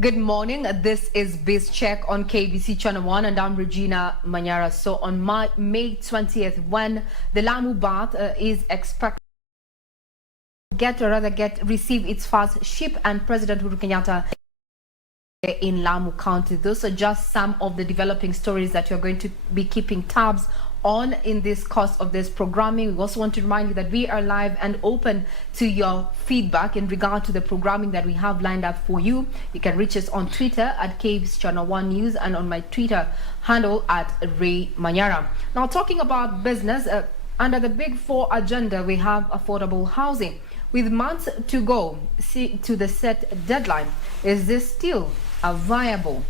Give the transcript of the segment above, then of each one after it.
Good morning. This is Biz Check on KBC Channel 1 and I'm Regina Manyara. So on May 20th, when the Lamu Bath is expected to receive its first ship, and President Uhuru Kenyatta in Lamu County. Those are just some of the developing stories that you're going to be keeping tabs on in this course of this programming. We also want to remind you that we are live and open to your feedback in regard to the programming that we have lined up for you. You can reach us on Twitter at KBC Channel 1 News and on my Twitter handle at Ray Manyara. Now, talking about business, under the Big Four agenda, we have affordable housing. With months to go to the set deadline, is this still a viable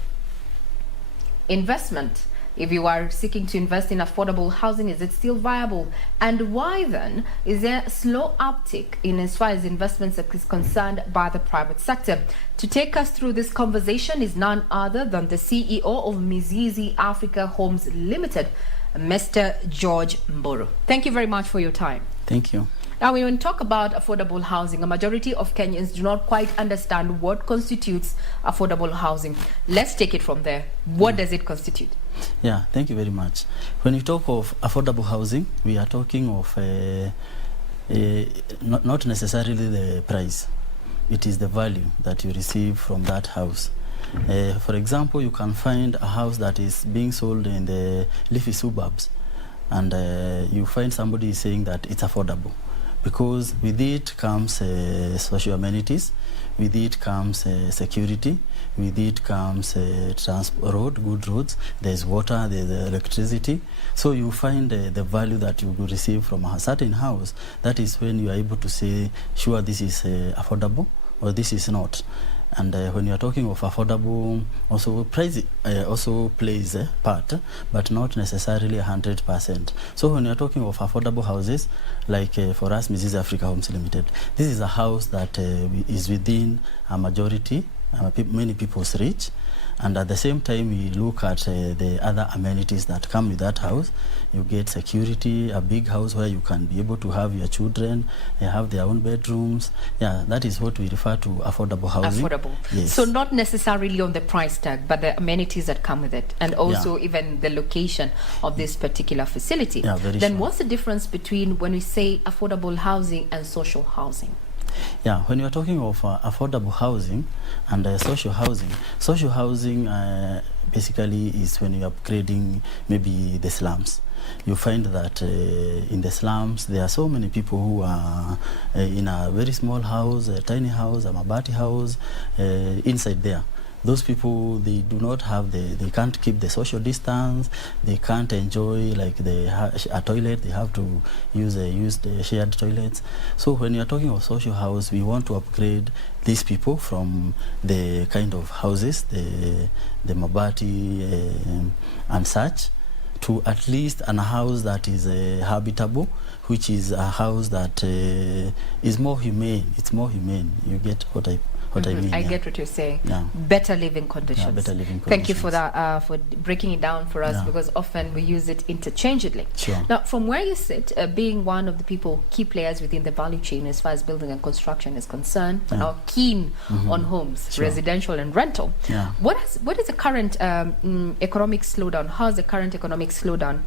investment? If you are seeking to invest in affordable housing, is it still viable? And why then is there a slow uptick in as far as investments is concerned by the private sector? To take us through this conversation is none other than the CEO of Mizizi Africa Homes Limited, Mr. George Mburu. Thank you very much for your time. Thank you. Now, when we talk about affordable housing, a majority of Kenyans do not quite understand what constitutes affordable housing. Let's take it from there. What does it constitute? Yeah, thank you very much. When we talk of affordable housing, we are talking of not necessarily the price. It is the value that you receive from that house. For example, you can find a house that is being sold in the leafy suburbs, and you find somebody saying that it's affordable, because with it comes social amenities, with it comes security, with it comes good roads, there's water, there's electricity. So you find the value that you will receive from a certain house. That is when you are able to say, sure, this is affordable or this is not. And when you are talking of affordable, also price also plays a part, but not necessarily 100%. So when you are talking of affordable houses, like for us, Mizizi Africa Homes Limited, this is a house that is within a majority, many people's reach. And at the same time, we look at the other amenities that come with that house. You get security, a big house where you can be able to have your children, they have their own bedrooms. Yeah, that is what we refer to affordable housing. Affordable. Yes. So not necessarily on the price tag, but the amenities that come with it, and also even the location of this particular facility. Yeah, very then sure. What's the difference between when we say affordable housing and social housing? Yeah, when you are talking of affordable housing and social housing basically is when you are upgrading maybe the slums. You find that in the slums there are so many people who are in a very small house, a tiny house, a mabati house, inside there. Those people, they do not have they can't keep the social distance, they can't enjoy like a toilet, they have to use the shared toilets. So when you are talking of social house, we want to upgrade these people from the kind of houses, the mabati and such, to at least a house that is habitable, which is a house that is more humane. It's more humane. You get what I mean. I get what you're saying. Yeah. Better living conditions. Yeah, better living conditions. Thank you for that, for breaking it down for us, because often we use it interchangeably. Sure. Now, from where you sit, being one of the key players within the value chain as far as building and construction is concerned, and are keen on homes, residential and rental. Yeah. What is the current economic slowdown? How has the current economic slowdown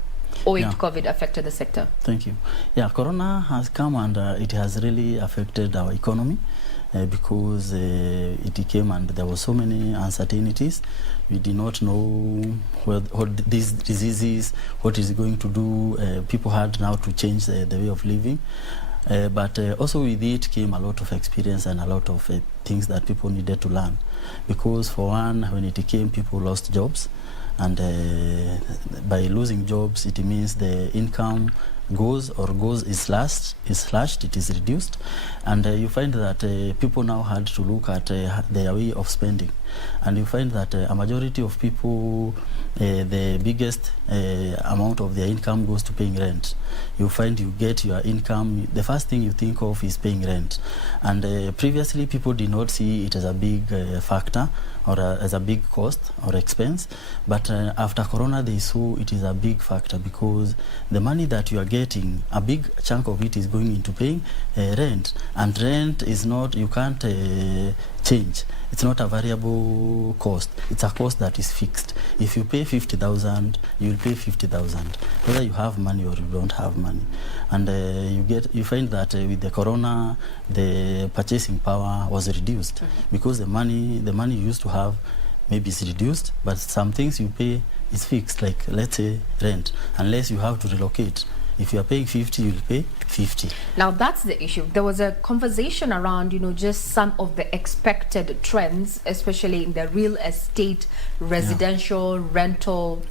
owing to COVID affected the sector? Thank you. Yeah, Corona has come and it has really affected our economy. Because it came and there were so many uncertainties. We did not know what these diseases, what is going to do. People had now to change the way of living. But also with it came a lot of experience and a lot of things that people needed to learn. Because for one, when it came, people lost jobs. And by losing jobs, it means the income is slashed, it is reduced, and you find that people now had to look at their way of spending, and you find that a majority of people, the biggest amount of their income goes to paying rent. You find you get your income, the first thing you think of is paying rent, and previously people did not see it as a big factor or as a big cost or expense, but after Corona they saw it is a big factor, because the money that you are getting getting, a big chunk of it is going into paying rent, and rent is not, you can't change. It's not a variable cost. It's a cost that is fixed. If you pay 50,000, you will pay 50,000, whether you have money or you don't have money. And you find that with the corona, the purchasing power was reduced because the money you used to have maybe is reduced, but some things you pay is fixed, like let's say rent, unless you have to relocate. If you are paying 50, you'll pay 50. Now that's the issue. There was a conversation around, just some of the expected trends, especially in the real estate, residential, rental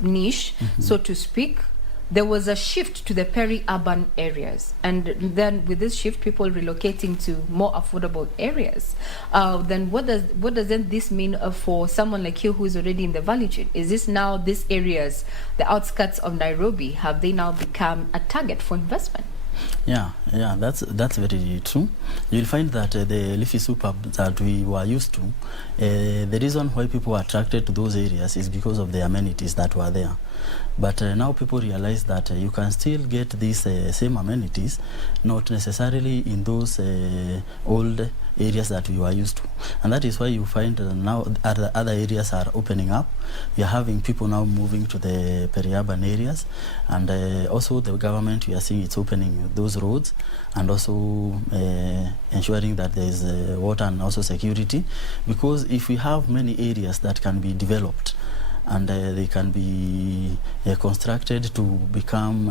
niche, so to speak. There was a shift to the peri-urban areas, and then with this shift, people relocating to more affordable areas. Then what doesn't this mean for someone like you who's already in the value chain? Is this now these areas, the outskirts of Nairobi, have they now become a target for investment? Yeah, that's very true. You'll find that the leafy suburbs that we were used to, the reason why people were attracted to those areas is because of the amenities that were there. But now people realize that you can still get these same amenities, not necessarily in those old areas that we were used to. And that is why you find now other areas are opening up. We are having people now moving to the peri-urban areas, and also the government, we are seeing it's opening those roads, and also ensuring that there is water and also security. Because if we have many areas that can be developed, and they can be constructed to become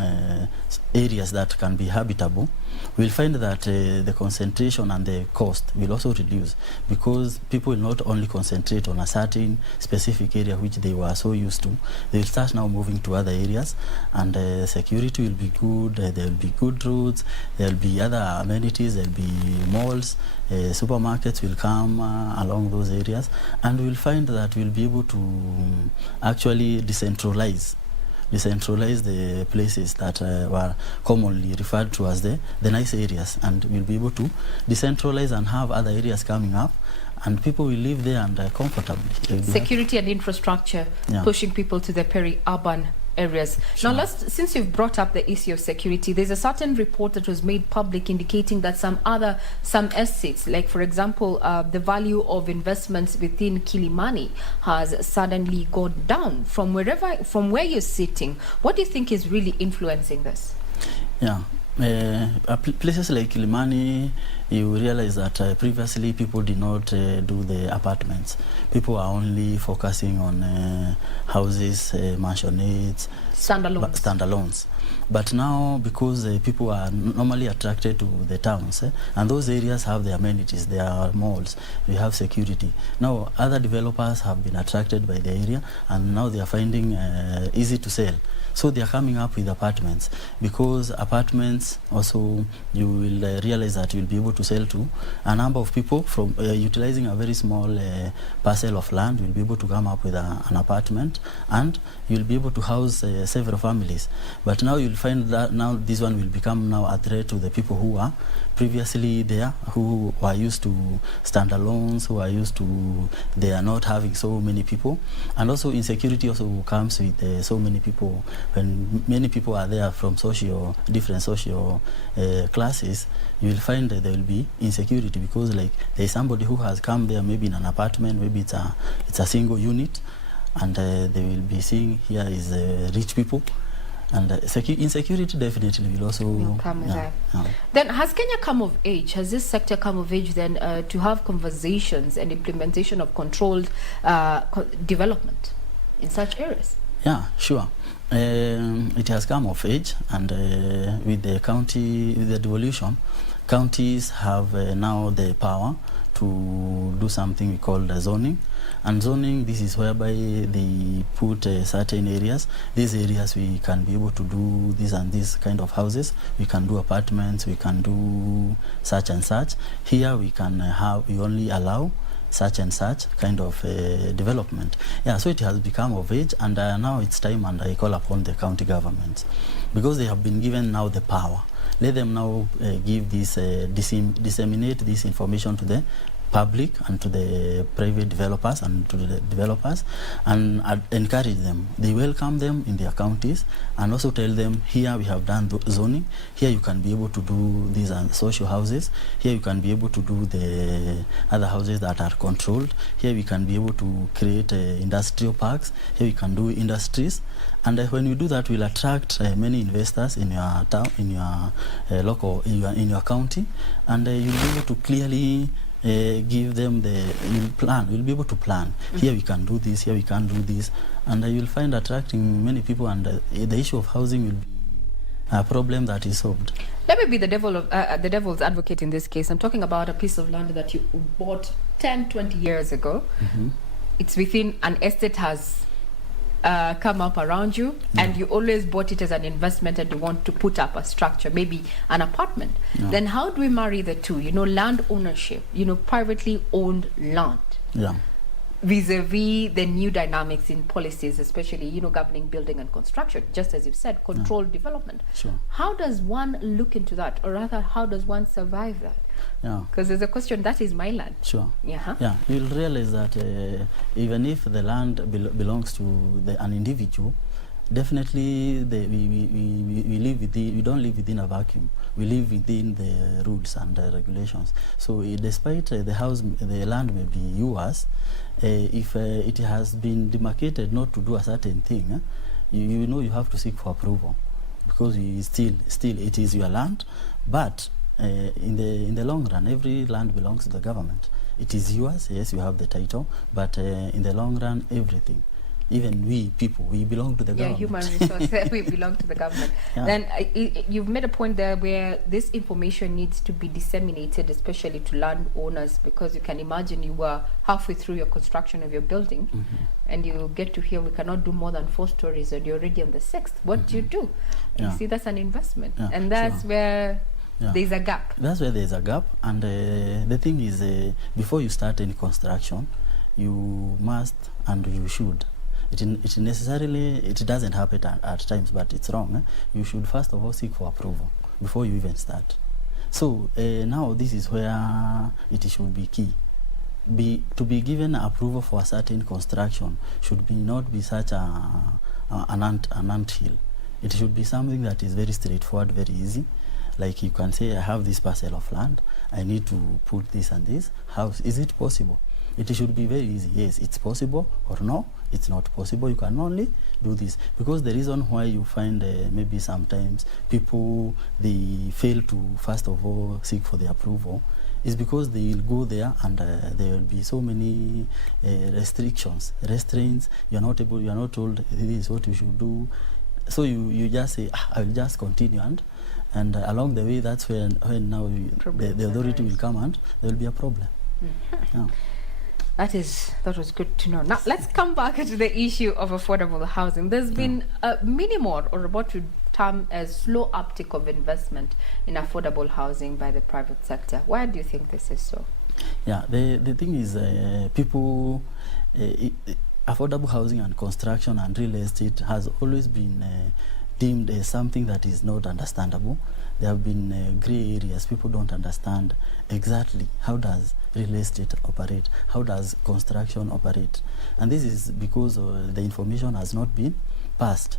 areas that can be habitable, we'll find that the concentration and the cost will also reduce, because people will not only concentrate on a certain specific area which they were so used to. They will start now moving to other areas, and security will be good, there will be good roads, there will be other amenities, there will be malls, supermarkets will come along those areas, and we'll find that we'll be able to actually decentralize the places that were commonly referred to as the nice areas, and we'll be able to decentralize and have other areas coming up, and people will live there and comfortably. Security and infrastructure, pushing people to the peri-urban areas. Sure. Now, since you've brought up the issue of security, there's a certain report that was made public indicating that some estates, like for example, the value of investments within Kilimani has suddenly gone down from where you're sitting. What do you think is really influencing this? Yeah. Places like Kilimani, you realize that previously people did not do the apartments. People are only focusing on houses, mansionettes, standalones. But now, because people are normally attracted to the towns, and those areas have the amenities, there are malls, we have security. Now, other developers have been attracted by the area, and now they are finding easy to sell. So they are coming up with apartments, because apartments also, you will realize that you will be able to sell to a number of people from utilizing a very small parcel of land. You will be able to come up with an apartment, and you will be able to house several families. But now you'll find that now this one will become now a threat to the people who are previously there, who were used to standalones, who are used to, they are not having so many people. And also insecurity also comes with so many people. When many people are there from different social classes, you will find that there will be insecurity, because like there is somebody who has come there maybe in an apartment, maybe it's a single unit, and they will be seeing here is rich people. And insecurity definitely will also come with that. Then has Kenya come of age? Has this sector come of age then to have conversations and implementation of controlled development in such areas? Yeah, sure. It has come of age, and with the devolution, counties have now the power to do something we call the zoning. And zoning, this is whereby they put certain areas. These areas we can be able to do this and this kind of houses. We can do apartments, we can do such and such. Here we only allow such and such kind of development. Yeah, so it has become of age, and now it's time, and I call upon the county governments, because they have been given now the power. Let them now give this, disseminate this information to the public and to the private developers and to the developers, and encourage them. They welcome them in their counties and also tell them, here we have done zoning, here you can be able to do these social houses, here you can be able to do the other houses that are controlled, here we can be able to create industrial parks, here we can do industries. And when you do that, we'll attract many investors in your town, in your local, in your county, and you'll be able to clearly give them you'll be able to plan. Here we can do this, here we can do this, and you'll find attracting many people, and the issue of housing will be a problem that is solved. Let me be the devil's advocate in this case. I'm talking about a piece of land that you bought 10, 20 years ago. It's within an estate has come up around you, and you always bought it as an investment, and you want to put up a structure, maybe an apartment. Then how do we marry the two? Land ownership, privately owned land, vis-a-vis the new dynamics in policies, especially governing building and construction, just as you've said, controlled development. How does one look into that, or rather how does one survive that? Because there's a question, that is my land. You'll realize that even if the land belongs to an individual, definitely we don't live within a vacuum. We live within the rules and the regulations. So despite the land may be yours, if it has been demarcated not to do a certain thing, you have to seek for approval, because still it is your land. But in the long run, every land belongs to the government. It is yours, yes, you have the title, but in the long run, everything, even we people, we belong to the government. Human resources, we belong to the government. Then you've made a point there where this information needs to be disseminated, especially to landowners, because you can imagine you were halfway through your construction of your building, and you get to hear we cannot do more than 4 stories, and you're already on the 6th. What do you do? You see, that's an investment, and that's where there's a gap. That's where there's a gap, and the thing is, before you start any construction, you must and you should. It doesn't happen at times, but it's wrong. You should first of all seek for approval before you even start. So now this is where it should be key. To be given approval for a certain construction should not be such an anthill. It should be something that is very straightforward, very easy. Like you can say, I have this parcel of land, I need to put this and this house. Is it possible? It should be very easy. Yes, it's possible, or no, it's not possible. You can only do this. Because the reason why you find maybe sometimes people, they fail to first of all seek for the approval is because they will go there and there will be so many restrictions, restraints. You are not told this is what you should do. So you just say, I will just continue, and along the way, that's when now the authority will come and there will be a problem. That was good to know. Now let's come back to the issue of affordable housing. There's been a minimal, or what we term as slow uptick of investment in affordable housing by the private sector. Why do you think this is so? The thing is, people, affordable housing and construction and real estate has always been deemed as something that is not understandable. There have been gray areas. People don't understand exactly how does real estate operate, how does construction operate, and this is because the information has not been passed.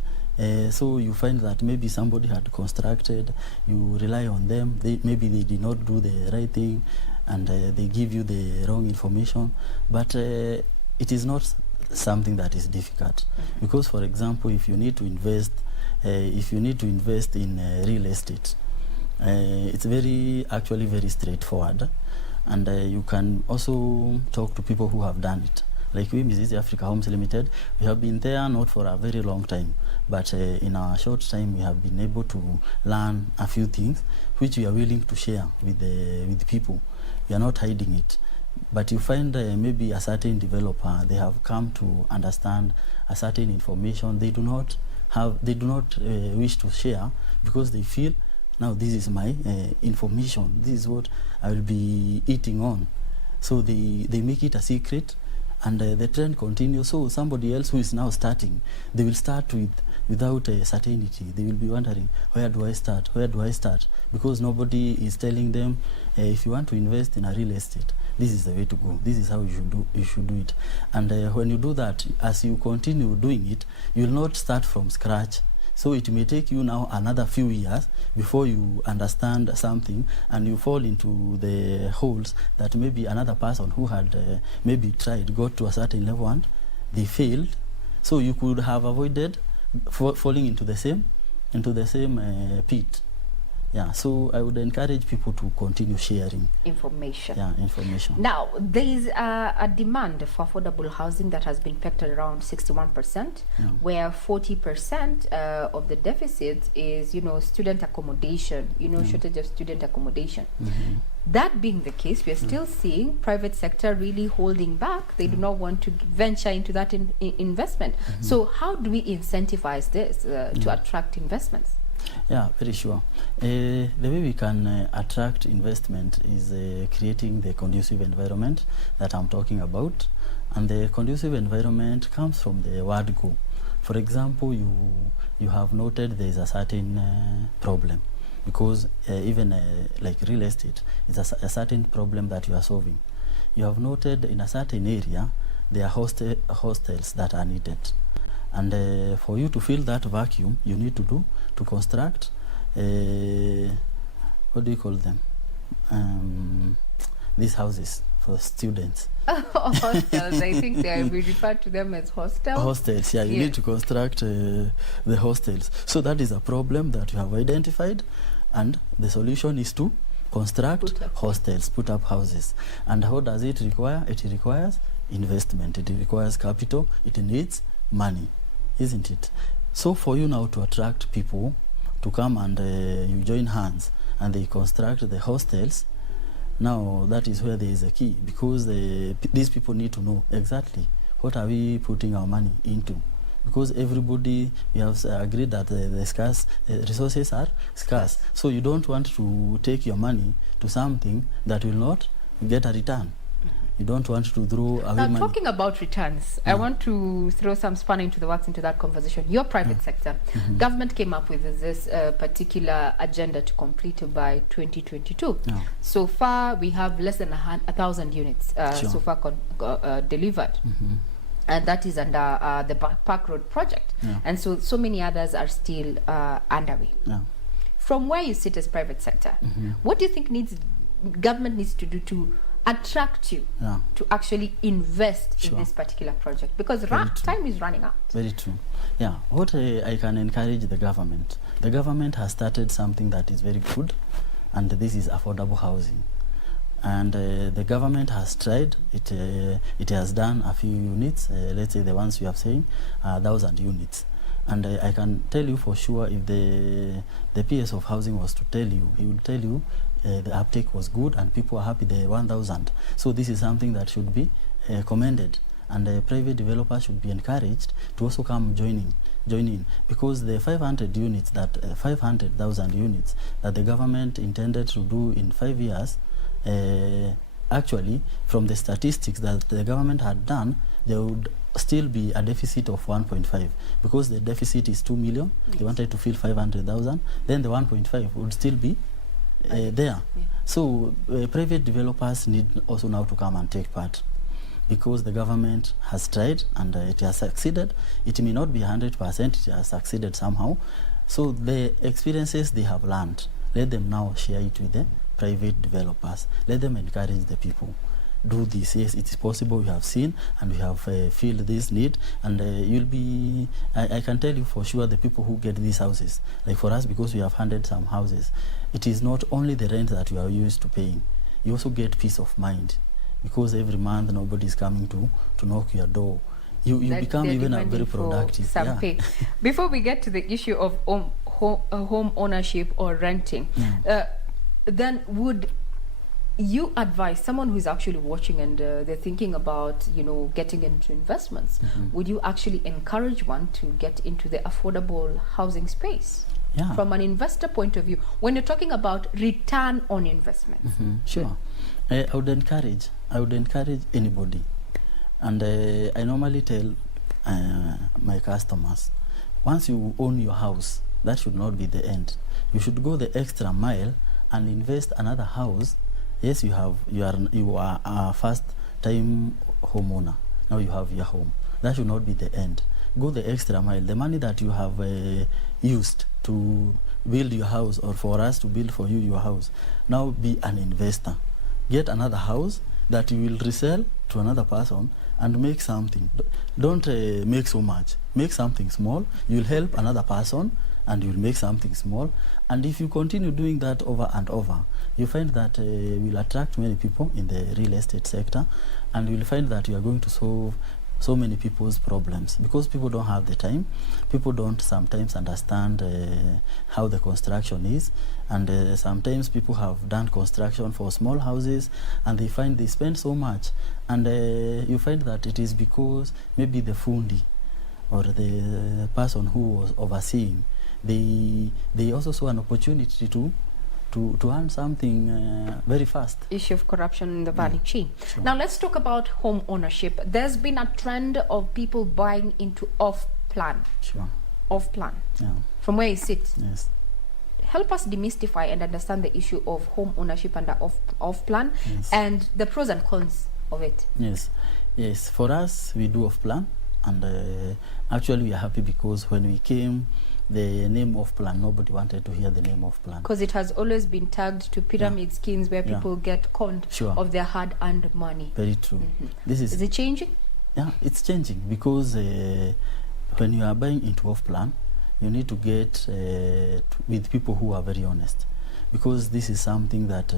So you find that maybe somebody had constructed, you rely on them, maybe they did not do the right thing, and they give you the wrong information. But it is not something that is difficult, because, for example, if you need to invest in real estate, it's actually very straightforward, and you can also talk to people who have done it. Like we, Mizizi Africa Homes Limited, we have been there not for a very long time, but in a short time we have been able to learn a few things which we are willing to share with people. We are not hiding it. But you find maybe a certain developer, they have come to understand a certain information they do not wish to share, because they feel, now this is my information, this is what I will be eating on. So they make it a secret, and the trend continues. So somebody else who is now starting, they will start with without a certainty. They will be wondering, where do I start? Where do I start? Because nobody is telling them, if you want to invest in a real estate, this is the way to go. This is how you should do it. And when you do that, as you continue doing it, you will not start from scratch. So it may take you now another few years before you understand something, and you fall into the holes that maybe another person who had maybe tried, got to a certain level and they failed. So you could have avoided falling into the same pit. Yeah, so I would encourage people to continue sharing information. Yeah, information. Now, there is a demand for affordable housing that has been pegged at around 61%, where 40% of the deficit is, student accommodation, shortage of student accommodation. That being the case, we are still seeing private sector really holding back. They do not want to venture into that investment. So how do we incentivize this to attract investments? Yeah, very sure. The way we can attract investment is creating the conducive environment that I'm talking about. And the conducive environment comes from the word go. For example, you have noted there is a certain problem, because even like real estate is a certain problem that you are solving. You have noted in a certain area there are hostels that are needed. And for you to fill that vacuum, you need to construct, what do you call them? These houses for students. Hostels, I think we refer to them as hostels. Hostels, yeah, you need to construct the hostels. So that is a problem that you have identified, and the solution is to construct hostels, put up houses. And how does it require? It requires investment, it requires capital, it needs money, isn't it? So for you now to attract people to come and you join hands and they construct the hostels, now that is where there is a key, because these people need to know exactly what are we putting our money into, because everybody, we have agreed that the resources are scarce. So you don't want to take your money to something that will not get a return. You don't want to throw away money. Now, talking about returns, I want to throw some spanner into the works into that conversation. Your private sector, government came up with this particular agenda to complete by 2022. So far, we have less than 1,000 units so far delivered. And that is under the Park Road project. And so many others are still underway. From where you sit as private sector, what do you think government needs to do to attract you to actually invest in this particular project, because time is running out? Very true. Yeah, what I can encourage the government has started something that is very good, and this is affordable housing. And the government has tried it. It has done a few units, let's say the ones you have saying 1,000 units. And I can tell you for sure, if the PS of housing was to tell you, he would tell you the uptake was good and people are happy, the 1,000. So this is something that should be commended, and private developers should be encouraged to also come join in, because the 500,000 units that the government intended to do in 5 years, actually from the statistics that the government had done, there would still be a deficit of 1.5, because the deficit is 2 million. They wanted to fill 500,000, then the 1.5 would still be there. So private developers need also now to come and take part, because the government has tried and it has succeeded. It may not be 100%, it has succeeded somehow. So the experiences they have learned, let them now share it with the private developers. Let them encourage the people. Do this. Yes, it is possible. We have seen and we have filled this need, and you'll be, I can tell you for sure, the people who get these houses, like for us, because we have handed some houses, it is not only the rent that you are used to paying, you also get peace of mind, because every month nobody is coming to knock your door. You become even a very productive. Pay. Before we get to the issue of home ownership or renting, then would you advise someone who is actually watching and they're thinking about, getting into investments, would you actually encourage one to get into the affordable housing space? From an investor point of view, when you're talking about return on investment? Sure. I would encourage anybody, and I normally tell my customers, once you own your house, that should not be the end. You should go the extra mile and invest another house. Yes, you are a first time homeowner. Now you have your home. That should not be the end. Go the extra mile. The money that you have used to build your house, or for us to build for you your house, now be an investor. Get another house that you will resell to another person and make something. Don't make so much. Make something small. You'll help another person and you'll make something small. And if you continue doing that over and over, you find that will attract many people in the real estate sector, and you'll find that you are going to solve so many people's problems, because people don't have the time. People don't sometimes understand how the construction is, and sometimes people have done construction for small houses and they find they spend so much, and you find that it is because maybe the fundi or the person who was overseeing, they also saw an opportunity to earn something very fast. Issue of corruption in the value chain. Sure. Now let's talk about home ownership. There's been a trend of people buying into off-plan. Sure. Off-plan. Yeah. From where you sit. Yes. Help us demystify and understand the issue of home ownership under off-plan, yes, and the pros and cons of it. Yes. Yes. For us, we do off-plan, and actually we are happy because when we came, the name of plan, nobody wanted to hear the name of plan. Because it has always been tagged to pyramid schemes where people get conned of their hard-earned money. Very true. Is it changing? Yeah, it's changing, because when you are buying into off-plan, you need to get with people who are very honest, because this is something that,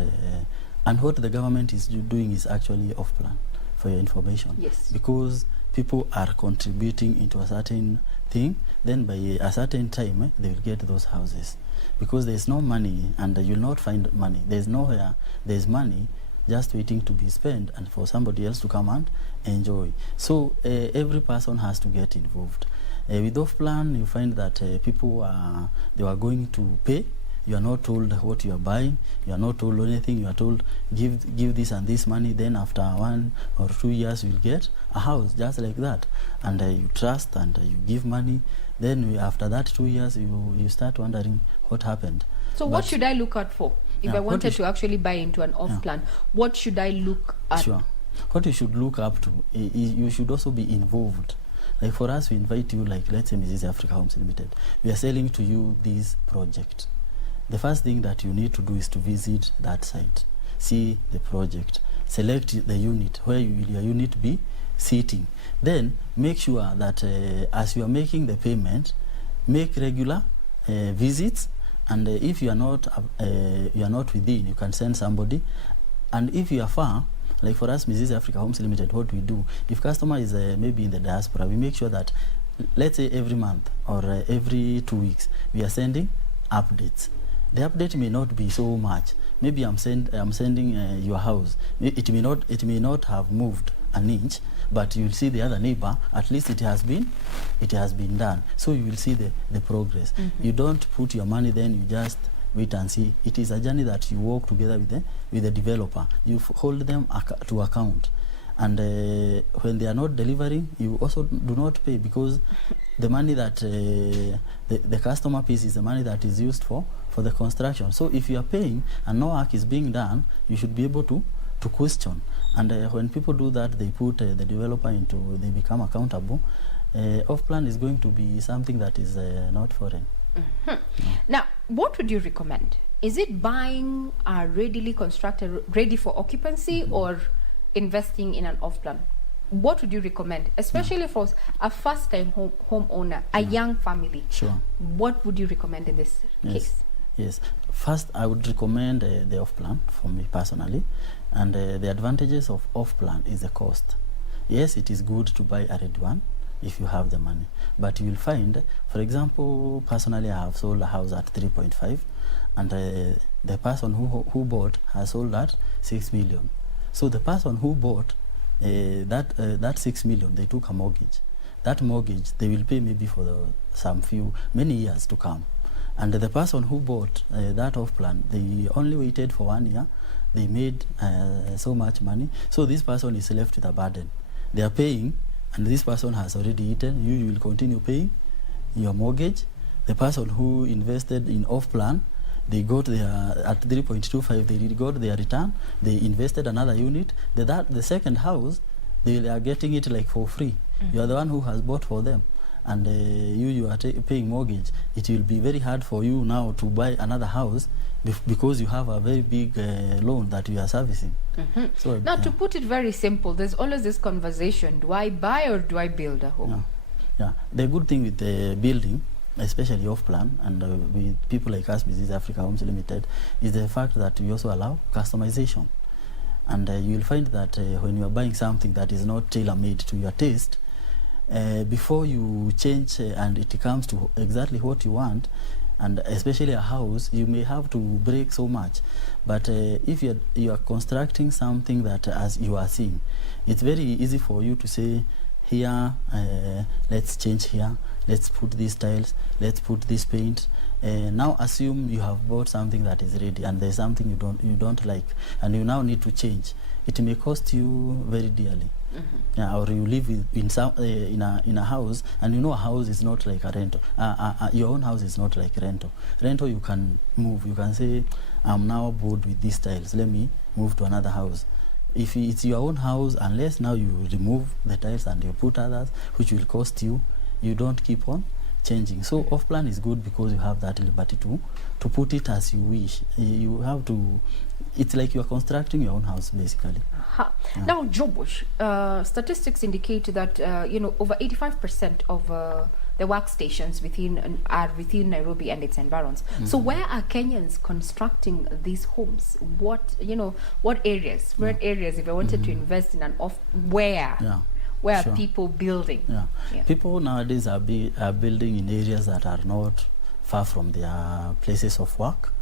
and what the government is doing is actually off-plan, for your information. Yes. Because people are contributing into a certain thing, then by a certain time they will get those houses, because there is no money, and you will not find money. There is nowhere there is money just waiting to be spent and for somebody else to come and enjoy. So every person has to get involved. With off-plan, you find that people are going to pay. You are not told what you are buying. You are not told anything. You are told give this and this money. Then after 1 or 2 years, you will get a house just like that. And you trust and you give money. Then after that 2 years, you start wondering what happened. So what should I look out for if I wanted to actually buy into an off-plan? What should I look at? Sure. What you should look up to, you should also be involved. Like for us, we invite you, like let's say Mizizi Africa Homes Limited. We are selling to you this project. The first thing that you need to do is to visit that site, see the project, select the unit where your unit be sitting. Then make sure that as you are making the payment, make regular visits, and if you are not within, you can send somebody. And if you are far, like for us, Mizizi Africa Homes Limited, what we do, if customer is maybe in the diaspora, we make sure that, let's say every month or every 2 weeks, we are sending updates. The update may not be so much. Maybe I'm sending your house. It may not have moved an inch, but you will see the other neighbor. At least it has been done. So you will see the progress. You don't put your money, then you just wait and see. It is a journey that you walk together with the developer. You hold them to account. And when they are not delivering, you also do not pay, because the money that the customer pays is the money that is used for the construction. So if you are paying and no work is being done, you should be able to question. And when people do that, they put the developer they become accountable. Off-plan is going to be something that is not foreign. Now, what would you recommend? Is it buying a readily constructed, ready for occupancy, or investing in an off-plan? What would you recommend, especially for a first-time homeowner, a young family? Sure. What would you recommend in this case? Yes. First, I would recommend the off-plan for me personally, and the advantages of off-plan is the cost. Yes, it is good to buy a ready one if you have the money, but you will find, for example, personally, I have sold a house at 3.5, and the person who bought has sold at 6 million. So the person who bought that 6 million, they took a mortgage. That mortgage they will pay maybe for many years to come. And the person who bought that off-plan, they only waited for 1 year. They made so much money. So this person is left with a burden. They are paying, and this person has already eaten. You will continue paying. your mortgage. The person who invested in off-plan, they got their, at 3.25, they got their return. They invested another unit. The second house, they are getting it like for free. You are the one who has bought for them. And you are paying mortgage. It will be very hard for you now to buy another house because you have a very big loan that you are servicing. So, now, to put it very simple, there's always this conversation, do I buy or do I build a home? Yeah. The good thing with the building, especially off-plan, and with people like us, Mizizi Africa Homes Limited, is the fact that we also allow customization. And you will find that when you are buying something that is not tailor-made to your taste, before you change and it comes to exactly what you want, and especially a house, you may have to break so much. But if you are constructing something that as you are seeing, it's very easy for you to say, here, let's change here, let's put these tiles, let's put this paint. Now assume you have bought something that is ready and there's something you don't like and you now need to change. It may cost you very dearly. Yeah, or you live in a house, and you know a house is not like a rental. Your own house is not like rental. Rental, you can move. You can say, I'm now bored with these tiles. Let me move to another house. If it's your own house, unless now you remove the tiles and you put others, which will cost you, you don't keep on changing. So off-plan is good because you have that liberty to put it as you wish. You have to. It's like you are constructing your own house, basically. Now, Jobush, statistics indicate that over 85% of the workstations are within Nairobi and its environs. So, where are Kenyans constructing these homes? What areas? What areas? If I wanted to invest in where are people building? People nowadays are building in areas that are not far from their places of work.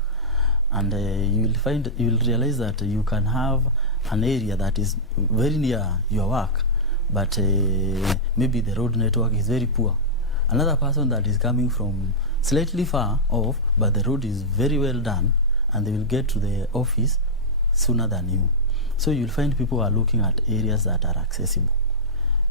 And you'll realize that you can have an area that is very near your work, but maybe the road network is very poor. Another person that is coming from slightly far off, but the road is very well done, and they will get to the office sooner than you. So you'll find people are looking at areas that are accessible.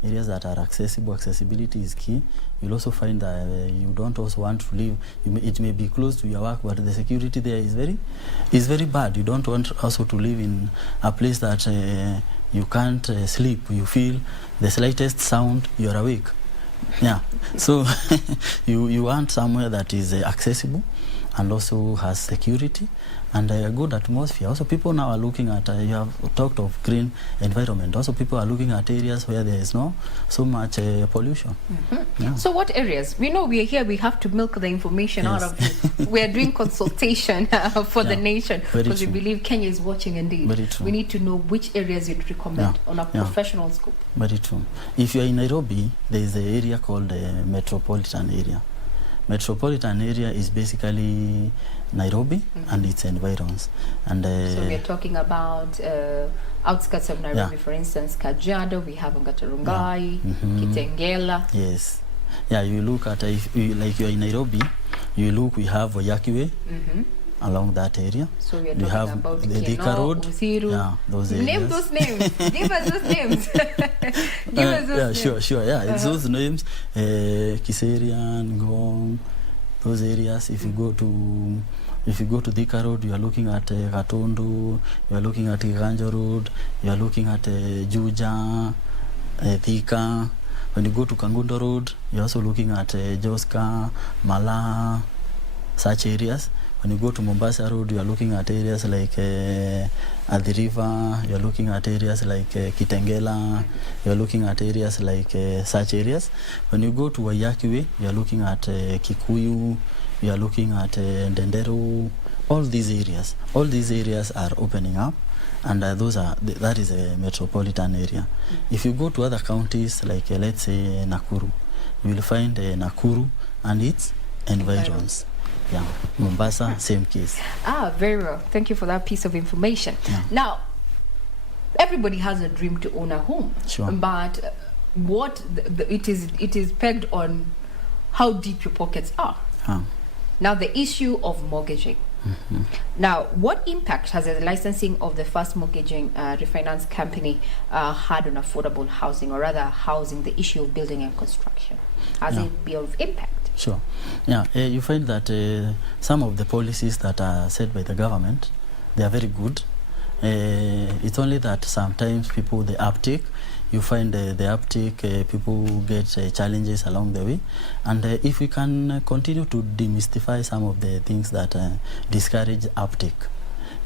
Areas that are accessible, accessibility is key. You'll also find that you don't also want to live, it may be close to your work, but the security there is very bad. You don't want also to live in a place that you can't sleep. You feel the slightest sound, you're awake. Yeah, so you want somewhere that is accessible and also has security and a good atmosphere. Also, people now are looking at, you have talked of green environment. Also, people are looking at areas where there is no so much pollution. So what areas? We know we are here, we have to milk the information out of you. We are doing consultation for the nation because we believe Kenya is watching indeed. Very true. We need to know which areas you'd recommend on a professional scope. Very true. If you are in Nairobi, there is an area called the metropolitan area. Metropolitan area is basically Nairobi and its environs. And so we are talking about outskirts of Nairobi, for instance, Kajiado, we have Ngatarungai, Kitengela. Yes. Yeah, you look at, like you are in Nairobi, we have Wayakiwe along that area. So we are talking about the Thika Road. Uthiru. Those areas. Name those names. Give us those names. Give us those names. Sure. Yeah, it's those names. Kiserian, Ngong, those areas. If you go to Thika Road, you are looking at Katundu, you are looking at Ganja Road, you are looking at Juja, Thika. When you go to Kangundo Road, you are also looking at Joska, Mala, such areas. When you go to Mombasa Road, you are looking at areas like at the river, you are looking at areas like Kitengela, you are looking at areas like such areas. When you go to Wayakiwe, you are looking at Kikuyu, you are looking at Ndendero, all these areas are opening up, and that is a metropolitan area. If you go to other counties like let's say Nakuru, you will find Nakuru and its environs. Yeah, Mombasa, same case. Very well. Thank you for that piece of information. Now, everybody has a dream to own a home. Sure. But it is pegged on how deep your pockets are. Now, the issue of mortgaging. Now, what impact has the licensing of the first mortgaging refinance company had on affordable housing, or rather housing, the issue of building and construction? Has it been of impact? Sure. Yeah, you find that some of the policies that are set by the government, they are very good. It's only that sometimes people, the uptake, you find the uptake, people get challenges along the way. And if we can continue to demystify some of the things that discourage uptake,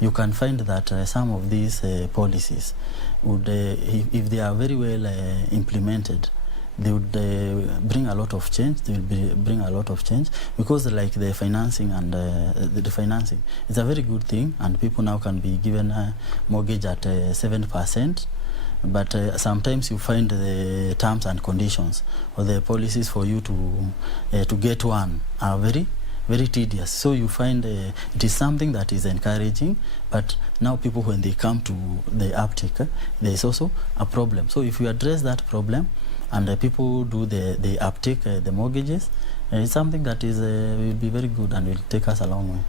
you can find that some of these policies would, if they are very well implemented, they would bring a lot of change. They will bring a lot of change, because like the financing and the financing, it's a very good thing, and people now can be given a mortgage at 7%. But sometimes you find the terms and conditions or the policies for you to get one are very, very tedious. So you find it is something that is encouraging, but now people, when they come to the uptake, there is also a problem. So if you address that problem and people do the uptake, the mortgages, it's something that is will be very good and will take us a long way.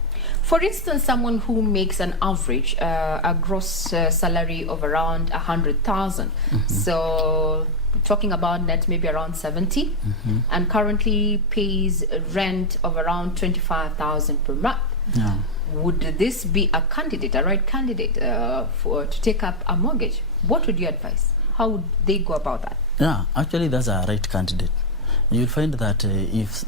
For instance, someone who makes an average, a gross salary of around 100,000. So talking about net maybe around 70, and currently pays rent of around 25,000 per month. Yeah. Would this be a candidate, a right candidate to take up a mortgage? What would you advise? How would they go about that? Yeah, actually that's a right candidate. You'll find that if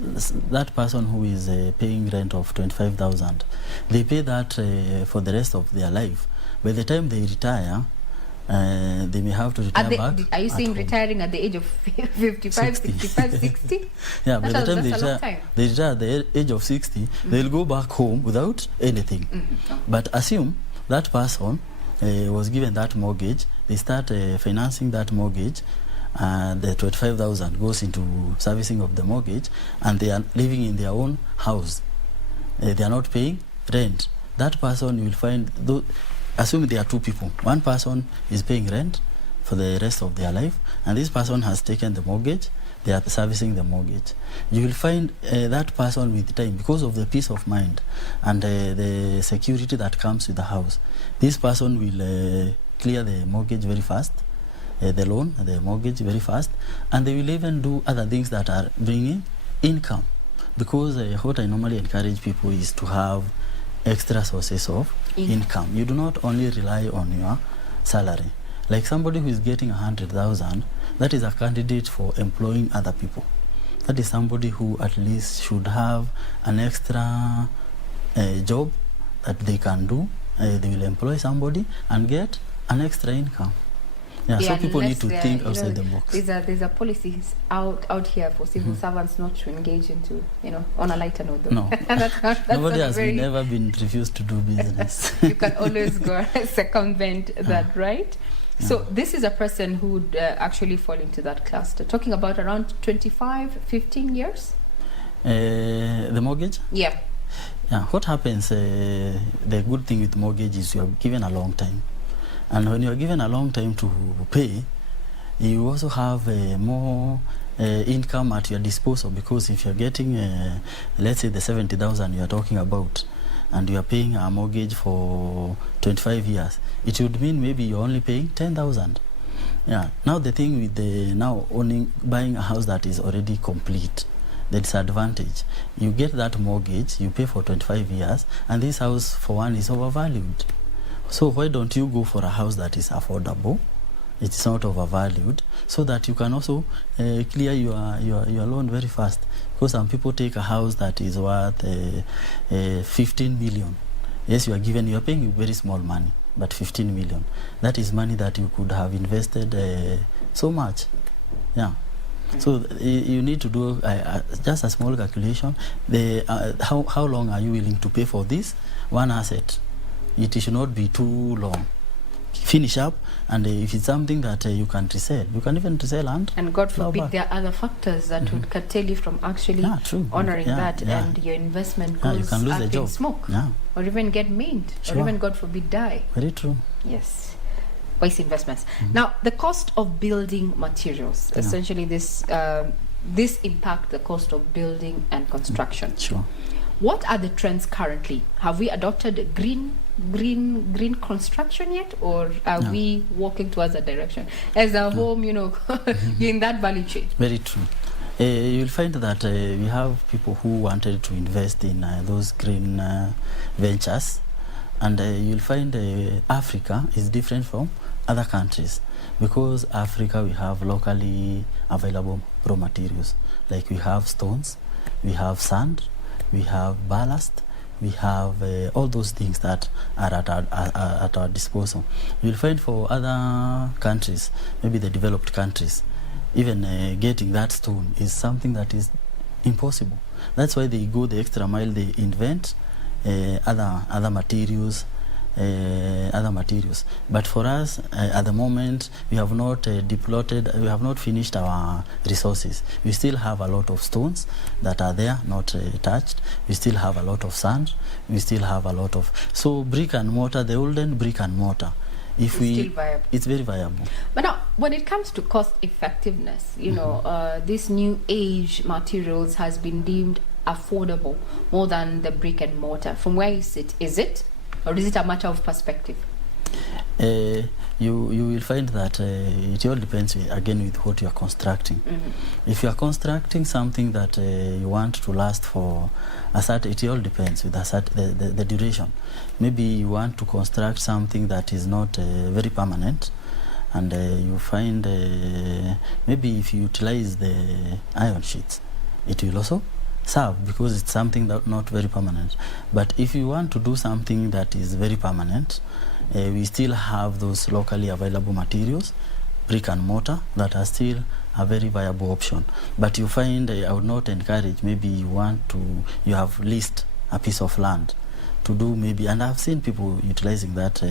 that person who is paying rent of 25,000, they pay that for the rest of their life. By the time they retire, they may have to retire back. Are you saying retiring at the age of 55, 65, 60? Yeah, by the time they retire at the age of 60, they'll go back home without anything. But assume that person was given that mortgage, they start financing that mortgage, the 25,000 goes into servicing of the mortgage, and they are living in their own house. They are not paying rent. That person, you will find, assume there are two people. One person is paying rent for the rest of their life, and this person has taken the mortgage. They are servicing the mortgage. You will find that person with time, because of the peace of mind and the security that comes with the house, this person will clear the mortgage very fast, the loan, the mortgage very fast, and they will even do other things that are bringing income. Because what I normally encourage people is to have extra sources of income. You do not only rely on your salary. Like somebody who is getting 100,000, that is a candidate for employing other people. That is somebody who at least should have an extra job that they can do. They will employ somebody and get an extra income. Yeah, so people need to think outside the box. There's a policies out here for civil servants not to engage into, on a lighter note. Though. No, that's nobody has never been refused to do business. You can always go circumvent that, right? Yeah. So this is a person who would actually fall into that cluster. Talking about around 25, 15 years? The mortgage? Yeah. Yeah. What happens, the good thing with mortgage is you are given a long time. And when you are given a long time to pay, you also have more income at your disposal, because if you're getting, let's say the 70,000 you are talking about, and you are paying a mortgage for 25 years, it would mean maybe you're only paying 10,000. Yeah. Now the thing with the buying a house that is already complete, the disadvantage, you get that mortgage, you pay for 25 years, and this house for one is overvalued. So why don't you go for a house that is affordable, it's not overvalued, so that you can also clear your loan very fast? Because some people take a house that is worth 15 million. Yes, you are paying very small money, but 15 million. That is money that you could have invested so much. Yeah. So you need to do just a small calculation. How long are you willing to pay for this one asset? It should not be too long. Finish up, and if it's something that you can resell, you can even resell and God forbid there are other factors that would curtail you from actually honoring that, and your investment goes you can lose the job. In smoke, or even get maimed, or even God forbid die. Very true. Yes. Wise investments. Now, the cost of building materials, essentially this impact the cost of building and construction. Sure. What are the trends currently? Have we adopted green construction yet, or are we walking towards that direction? As a home, you're in that value chain. Very true. You'll find that we have people who wanted to invest in those green ventures, and you'll find Africa is different from other countries, because Africa we have locally available raw materials, like we have stones, we have sand, we have ballast, we have all those things that are at our disposal. You'll find for other countries, maybe the developed countries, even getting that stone is something that is impossible. That's why they go the extra mile. They invent other materials, But for us, at the moment, we have not depleted. We have not finished our resources. We still have a lot of stones that are there, not touched. We still have a lot of sand. We still have a lot of brick and mortar. The olden brick and mortar. If still viable. It's very viable. But now, when it comes to cost effectiveness, you know, this new age materials has been deemed affordable more than the brick and mortar. From where you sit, is it, or is it a matter of perspective? You will find that it all depends again with what you are constructing. If you are constructing something that you want to last for a certain, it all depends with the duration. Maybe you want to construct something that is not very permanent, and you find maybe if you utilize the iron sheets, it will also serve, because it's something that not very permanent. But if you want to do something that is very permanent, we still have those locally available materials, brick and mortar, that are still a very viable option. But you find I would not encourage, maybe you have leased a piece of land to do maybe, and I've seen people utilizing that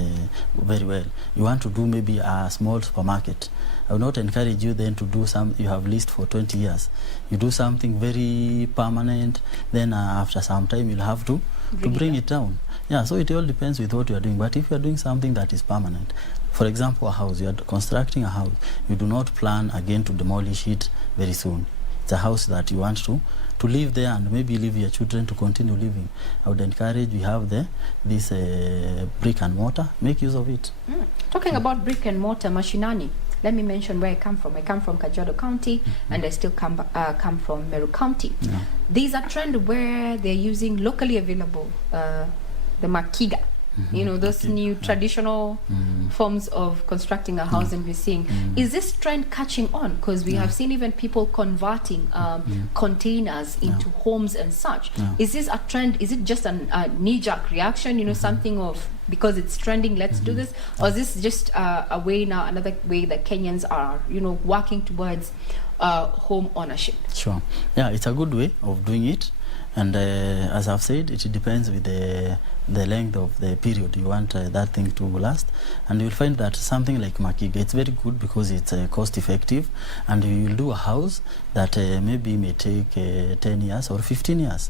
very well. You want to do maybe a small supermarket. I would not encourage you then to do you have leased for 20 years. You do something very permanent, then after some time you'll have to bring it down. Yeah, so it all depends with what you are doing. But if you are doing something that is permanent, for example, a house, you are constructing a house, you do not plan again to demolish it very soon. It's a house that you want to live there and maybe leave your children to continue living. I would encourage, we have this brick and mortar, make use of it. Talking about brick and mortar, mashinani, let me mention where I come from. I come from Kajiado County, and I still come from Meru County. Yeah. There's a trend where they're using locally available, the makiga. You know, those new traditional forms of constructing a house, and we're seeing, is this trend catching on? Because we have seen even people converting containers into homes and such. Is this a trend? Is it just a knee-jerk reaction, you know, something of, because it's trending, let's do this? Or is this just a way now, another way that Kenyans are, you know, working towards home ownership? Sure. Yeah, it's a good way of doing it. And as I've said, it depends with the length of the period you want that thing to last. And you'll find that something like makiga, it's very good because it's cost effective, and you'll do a house that maybe may take 10 years or 15 years.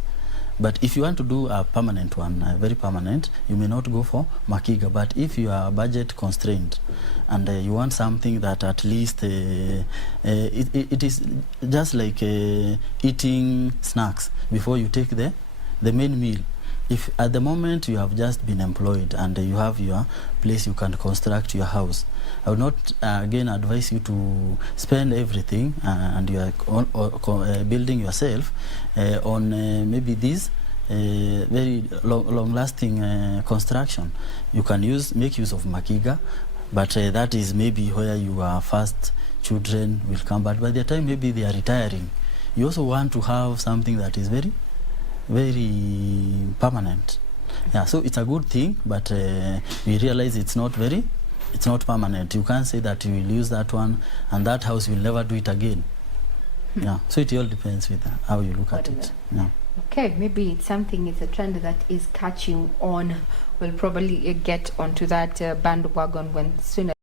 But if you want to do a permanent one, very permanent, you may not go for makiga. But if you are budget constrained and you want something that at least it is just like eating snacks before you take the main meal. If at the moment you have just been employed and you have your place you can construct your house, I would not again advise you to spend everything and you are building yourself on maybe this very long-lasting construction. You can make use of makiga, but that is maybe where your first children will come. But by the time maybe they are retiring, you also want to have something that is very, very permanent. Yeah, so it's a good thing, but we realize it's not permanent. You can't say that you will use that one and that house will never do it again. Yeah, so it all depends with how you look at it. Yeah. Okay, maybe it's a trend that is catching on. We'll probably get onto that bandwagon when sooner.